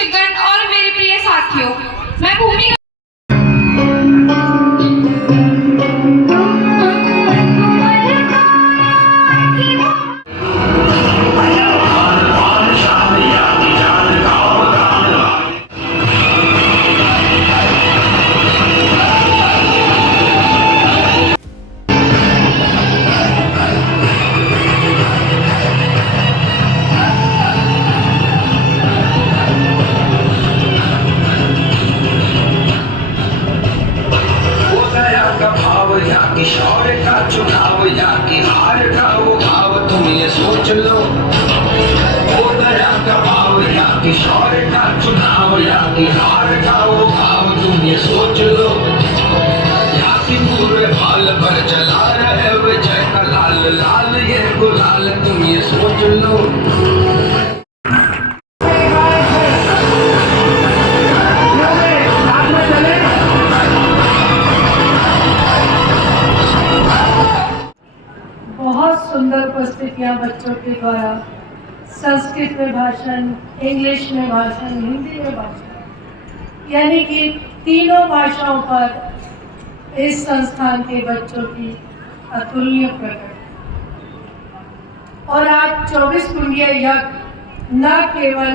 शिक्षकगण और मेरे प्रिय साथियों, मैं भूमि शौर्य का चुनाव या कि हार का वो भाव तुम ये सोच लो। वो दया का भाव या कि शौर्य का चुनाव या कि हार का वो भाव तुम ये सोच लो। या कि पूरे बाल पर चला रहे विजय का लाल लाल ये गुलाल तुम ये सोच लो। सुंदर उपस्थितियाँ बच्चों के द्वारा संस्कृत में भाषण, इंग्लिश में भाषण, हिंदी में भाषण, यानी कि तीनों भाषाओं पर इस संस्थान के बच्चों की अतुलनीय प्रकट। और आज 24 कुंडिया यज्ञ न केवल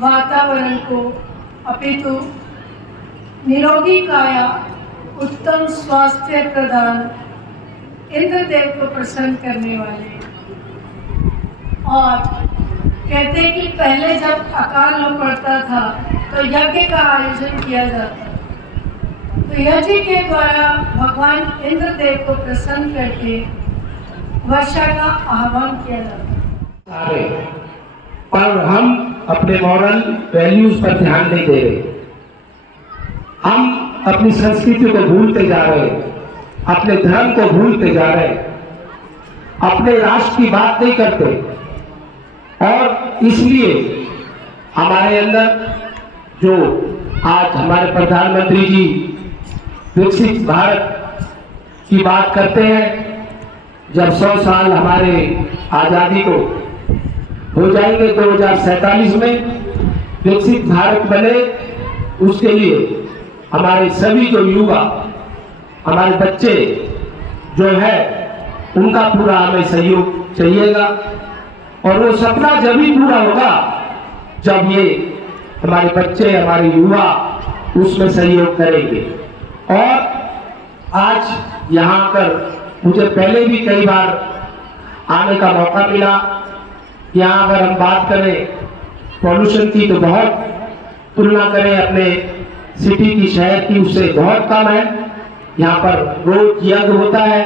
वातावरण को अपितु निरोगी काया, उत्तम स्वास्थ्य प्रदान, इंद्रदेव को प्रसन्न करने वाले, और कहते हैं कि पहले जब अकाल हो पड़ता था तो यज्ञ का आयोजन किया जाता, तो यज्ञ के द्वारा भगवान इंद्रदेव को प्रसन्न करके वर्षा का आह्वान किया जाता। पर हम अपने मॉरल वैल्यूज पर ध्यान नहीं दे रहे, हम अपनी संस्कृति को भूलते जा रहे, अपने धर्म को भूलते जा रहे, अपने राष्ट्र की बात नहीं करते, और इसलिए हमारे अंदर जो आज हमारे प्रधानमंत्री जी विकसित भारत की बात करते हैं, जब 100 साल हमारे आज़ादी को हो जाएंगे 2047 में विकसित भारत बने, उसके लिए हमारे सभी जो युवा, हमारे बच्चे जो है, उनका पूरा हमें सहयोग चाहिएगा। और वो सपना जब ही पूरा होगा जब ये हमारे बच्चे, हमारे युवा उसमें सहयोग करेंगे। और आज यहाँ पर मुझे पहले भी कई बार आने का मौका मिला। यहाँ अगर हम बात करें पॉल्यूशन की तो बहुत तुलना करें अपने सिटी की, शहर की, उससे बहुत कम है। यहाँ पर रोज यज्ञ होता है।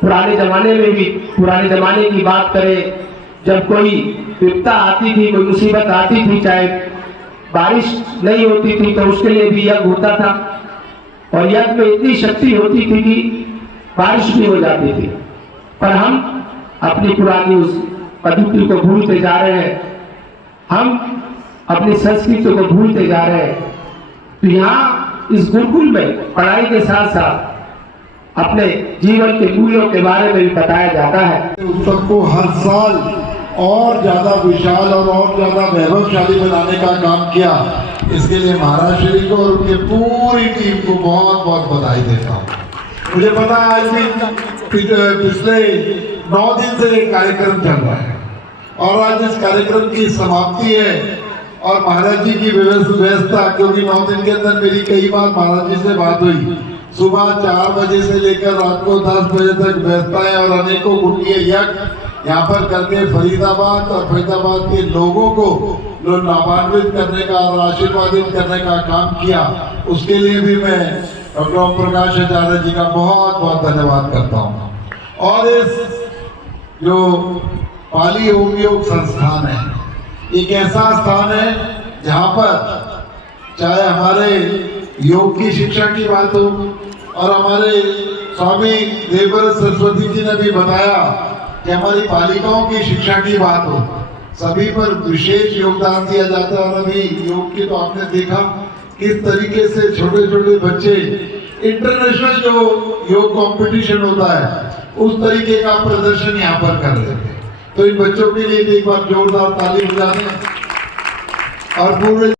पुराने जमाने में भी, पुराने जमाने की बात करें, जब कोई विपदा आती थी, कोई मुसीबत आती थी, चाहे बारिश नहीं होती थी, तो उसके लिए भी यज्ञ होता था। और यज्ञ में इतनी शक्ति होती थी कि बारिश भी हो जाती थी। पर हम अपनी पुरानी उस पद्धति को भूलते जा रहे हैं, हम अपनी संस्कृति को भूलते जा रहे हैं। तो यहाँ इस गुरुकुल में पढ़ाई के साथ साथ अपने जीवन के मूल्यों के बारे में भी बताया जाता है। उत्सव को हर साल और ज्यादा विशाल और ज्यादा वैभवशाली बनाने का काम किया। इसके लिए महाराज श्री को और उनके पूरी टीम को बहुत बहुत बधाई देता हूँ। मुझे पता है आज भी पिछले 9 दिन से ये कार्यक्रम चल रहा है और आज इस कार्यक्रम की समाप्ति है। और महाराज जी की व्यवस्था, क्योंकि 9 दिन के अंदर मेरी कई बार महाराज जी से बात हुई, सुबह 4 बजे से लेकर रात को 10 बजे तक व्यवस्था है और अनेकों कुंडीय यज्ञ यहाँ पर करके फरीदाबाद और फरीदाबाद के लोगों को लाभान्वित करने का और आशीर्वादित करने का काम किया। उसके लिए भी मैं डॉक्टर ओम प्रकाश आचार्य जी का बहुत बहुत धन्यवाद करता हूँ। और इस जो पाली होम योग संस्थान है, एक ऐसा स्थान है जहाँ पर चाहे हमारे योग की शिक्षा की बात हो, और हमारे स्वामी देवव्रत सरस्वती जी ने भी बताया कि हमारी बालिकाओं की शिक्षा की बात हो, सभी पर विशेष योगदान दिया जाता है। और अभी योग की तो आपने देखा किस तरीके से छोटे छोटे बच्चे इंटरनेशनल जो योग कंपटीशन होता है उस तरीके का प्रदर्शन यहाँ पर कर रहे थे। तो इन बच्चों के लिए भी एक बार जोरदार ताली बजा दें। और पूरे